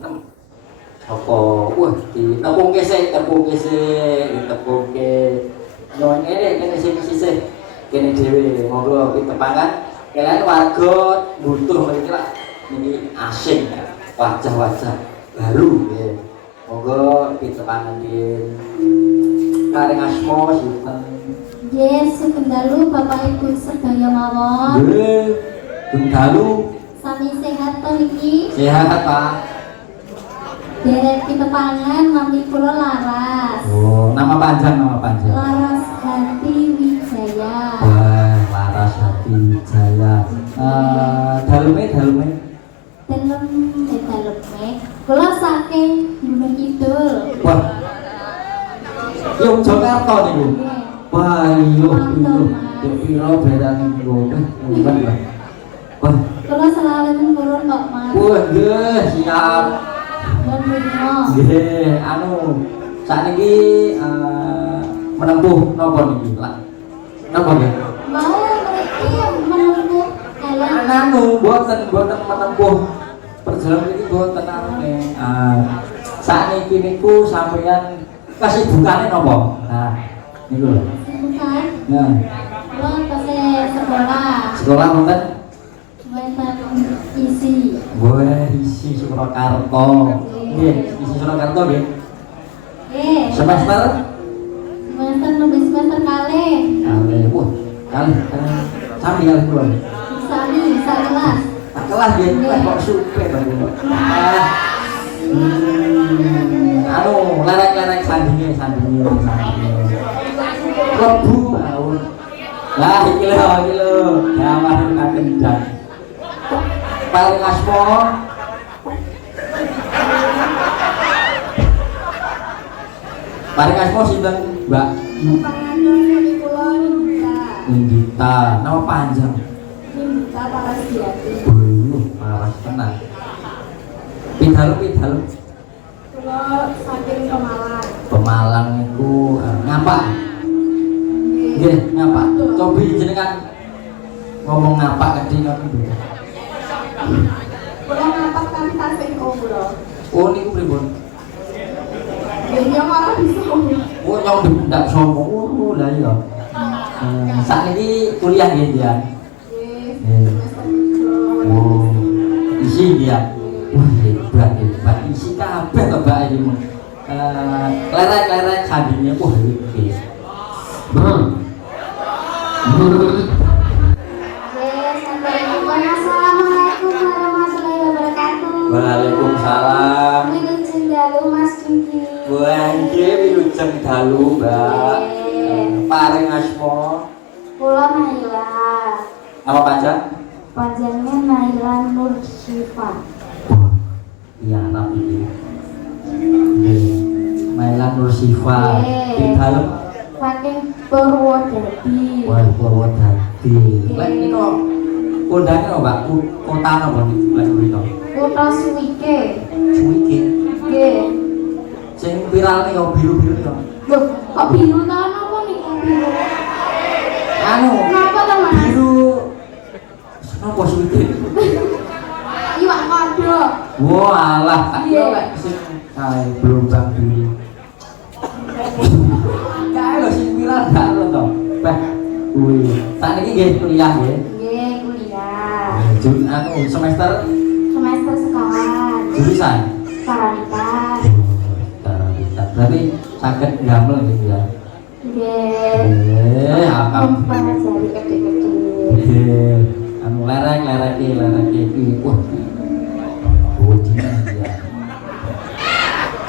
Apa wah ditepungke sik, ditepungke. Yo ngene sik kene dhewe monggo pitepangan. Kalian warga butuh mriki lah niki asing wajah-wajah baru ya. Monggo pitepangan din. Paring asma sinten? Nggih, sugeng dalu Bapak Ibu sedaya mawon. Nggih. Sugeng dalu. Sami sehat to niki? Sehat, Pak. Derek pitepangan mami kula Laras. Oh, nama panjang. Laras Hati Wijaya. Wah, Laras Hati Wijaya. Dalume. Dalume. Kula saking Gunung Kidul. Wah. Yogyakarta niku. Wah, iya. Piro bedane niku? Wah. Kula selalu turun kok, Mas. Wah, nggih, siap. Nggih, sakniki menempuh napa niki? Napa nggih? Mau mriki menempuh elang. Mboten menempuh perjalanan iki mboten sakniki niku sampeyan kasibukane napa? Nah, niku lho. Bukan. Nah, Kula tasih sekolah. sekolah mboten? Wonten isi. Wah, isi Surakarta. Nggih, isi Surakarta nggih. Semester Semester kalih. Wah, sami kali kula. Sami kelas. Tak kelas nggih, kok supe baru. Lerek-lerek sandinge. Lebu mawon. Lah iki lho. Gawan kakendang. Paling asma. Paling asma sinten, Mbak? Panganan kula Nindita. Nama panjang. Nindita Parasdiati. Paras tenan. Pidalu. Kula saking Pemalang niku ngapa? Nggih, ngapa? Cobi jenengan ngomong ngapa kedhi ngoten lho. Kula ngapak kami tasik kula. Oh niku pripun? Ya malah bisa. Oh nyong ndak sombong. Oh lah iya. Sakniki kuliah nggih ya. Oh. Isi dia. Wah, hebat. Isi kabeh to Mbak iki. Lerek-lerek sandine wah iki. Assalamualaikum warahmatullahi wabarakatuh. Waalaikumsalam. Wilujeng dalu Mas Kiki. Wah, nggih wilujeng dalu, Mbak. Paring asma. Kula Naila. Nama panjang? Panjangnya Naila Nur Syifa. Iya, anak ini. Nggih. Naila Nur Syifa. Di dalem Saking Purwodadi. wah, Purwodadi. Lek niku kondane lho, Mbak, kota napa niku lek mriko? Kutha Suwike. Suwike. Nggih. Sing viral niku biru-biru niku. Loh, kok biru ta napa niku biru? Napa ta, Mas? Biru. Napa Suwike? Iwak kodok. Wah, alah, tak kira lek sing kae gelombang biru. Kae lho sing viral gak lho to. Beh, kuwi. Sakniki nggih kuliah nggih. Nggih, kuliah. Semester Semester sekawan. jurusan Paralitas. berarti sakit gamel gitu ya. Nggih. Apa? Mempelajari gede-gede. Lerek iki. Wah. Bodinya ya.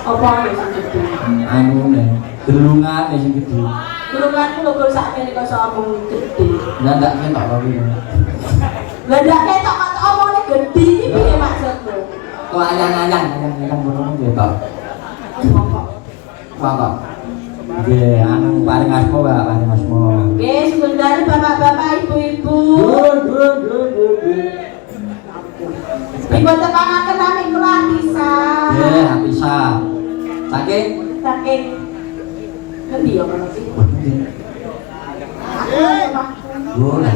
Apa sing gede? Gelungan sing gede. Gelunganku lho sakmene kok omong gede. Lah ndak ketok kok iki. Lah ndak ketok kok omongnya gede iki piye maksudmu? Kok ayang-ayang ngono ketok. Kok. Nggih, paling asma, Mbak, paling asma. Nggih, sebentar Bapak-bapak, Ibu-ibu. Ibu tepangaken nami kula bisa. Nggih, bisa. Saking ngendi ya kono iki? Boleh.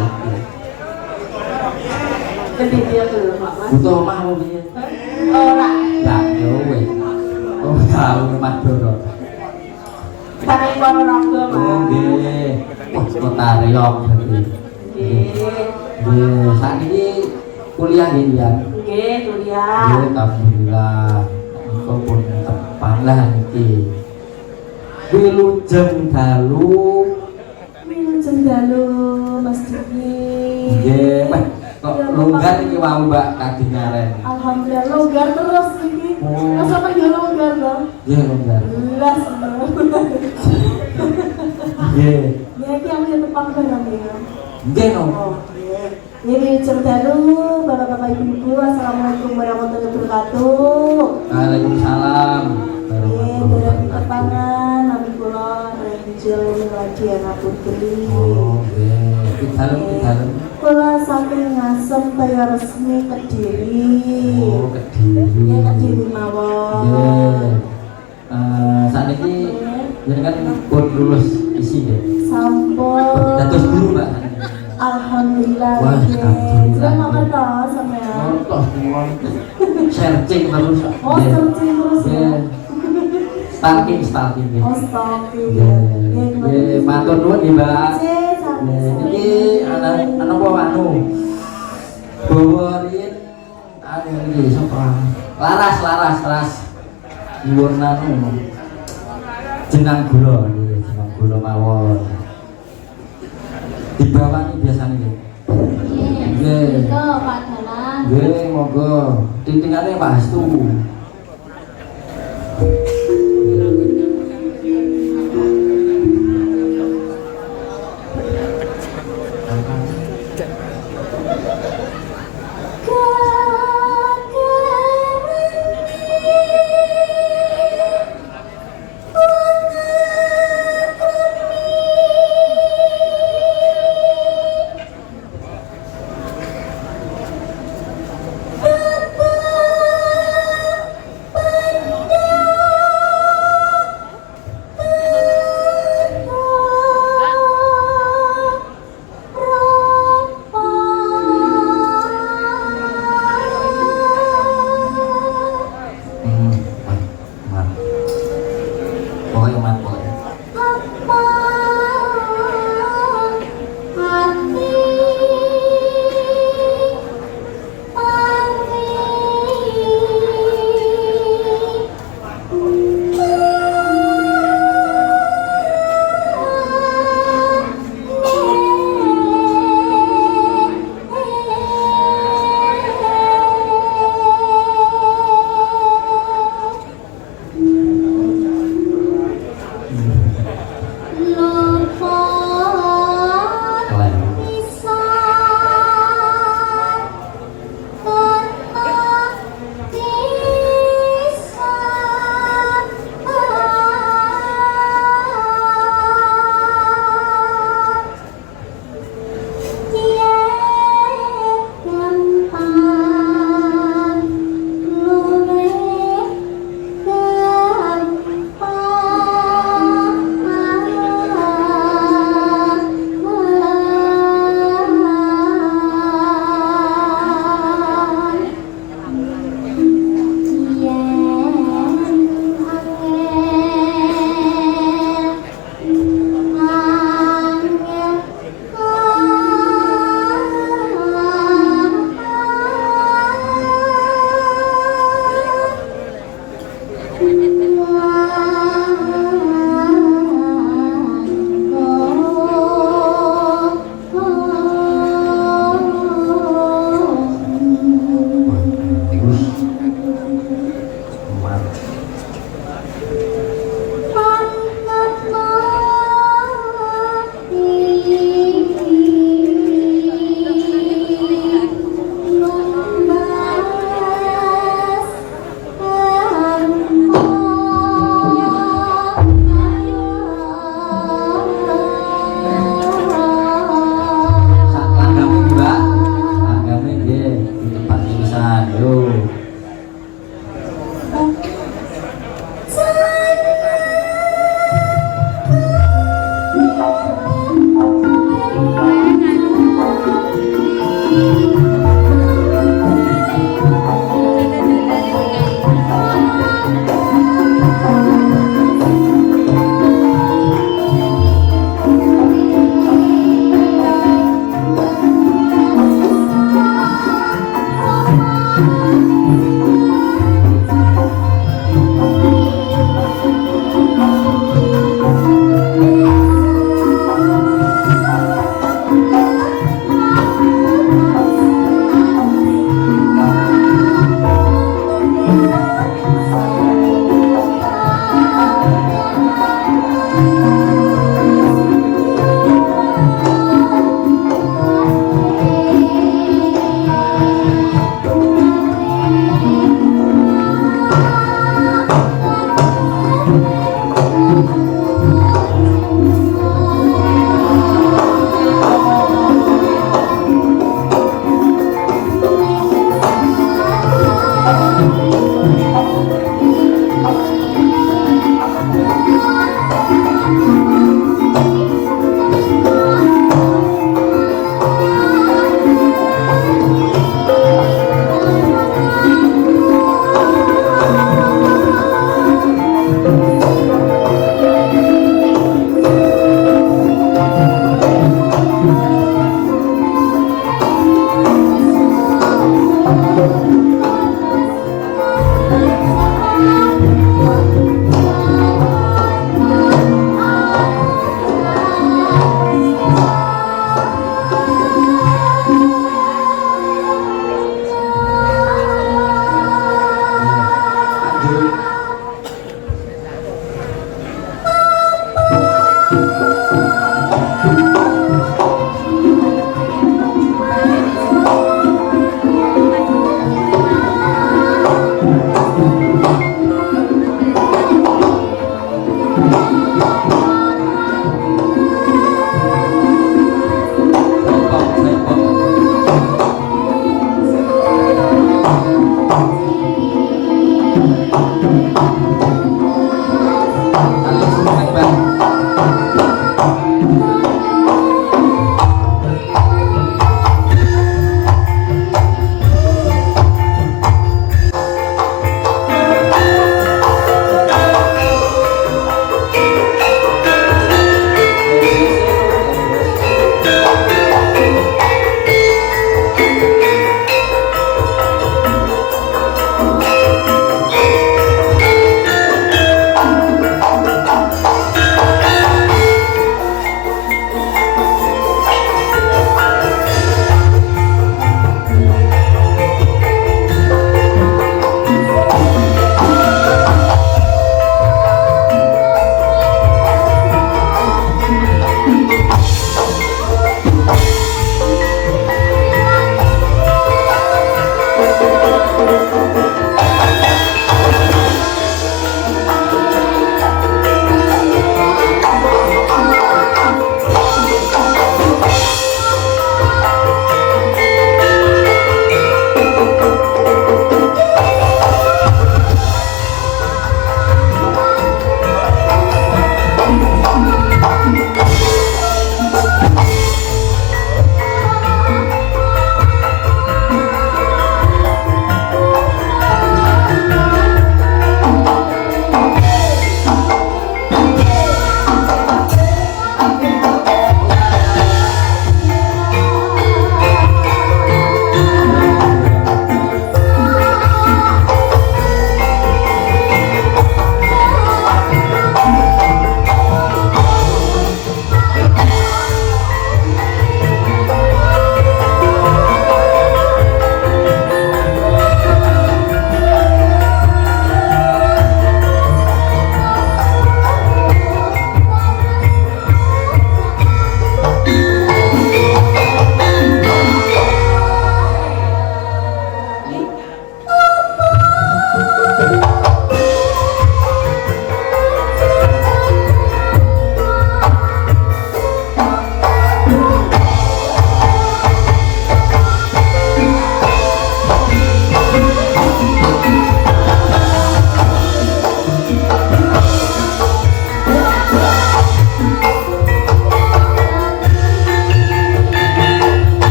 Ngendi dia tuh, Pak Mas? Butuh omah mau piye? Ora. Lah, yo bau Madura. Tangan Ponorogo, Oh Mas. nggih. Wah, kota Riau berarti. Nggih. Nggih, sakniki kuliah nggih ya. Nggih, kuliah. Nggih, alhamdulillah. Niku pun tepan lah niki. Wilujeng dalu. Wilujeng dalu, Mas Diki. Nggih, wah, kok longgar iki wau Mbak kadingaren. Alhamdulillah longgar terus iki. Oh. Masa apa ya longgar loh? Nggih, longgar. Belas. Nggih. Ya iki aku ya tepang barang ya. Nggih no. Oh, nggih. Ini cerdalu, Bapak-bapak Ibu-ibu, Assalamualaikum warahmatullahi wabarakatuh. Waalaikumsalam. Nggih, dereng kepangan nami kula Angel Ladiana Putri. Oh, nggih. Di dalem. Kula saking Ngasem Daya Resmi Kediri. Oh, Kediri. Ya Kediri mawon. Nggih. Sakniki jenengan pun lulus isi nggih. Sampun. Dados guru, Mbak. Alhamdulillah. Wah, nggih. alhamdulillah. Sudah makan toh sampean? Contoh searching terus. Oh, Nggih. searching terus ya. Nggih. Stalking nggih. Oh, stalking. Nggih, matur nuwun nggih, Mbak. Niki ana apa anu? Bawa riyen anu iki sapa? Laras. Nyuwun anu. Jenang gula nggih, jenang gula mawon. Dibawani biasane nggih. Nggih. Pak Dalang. Nggih, monggo. Titingane Pak Hastu.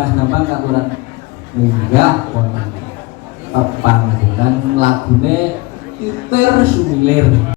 Mas Bambang katuran minggah pepanggilan lagune Titir Sumilir.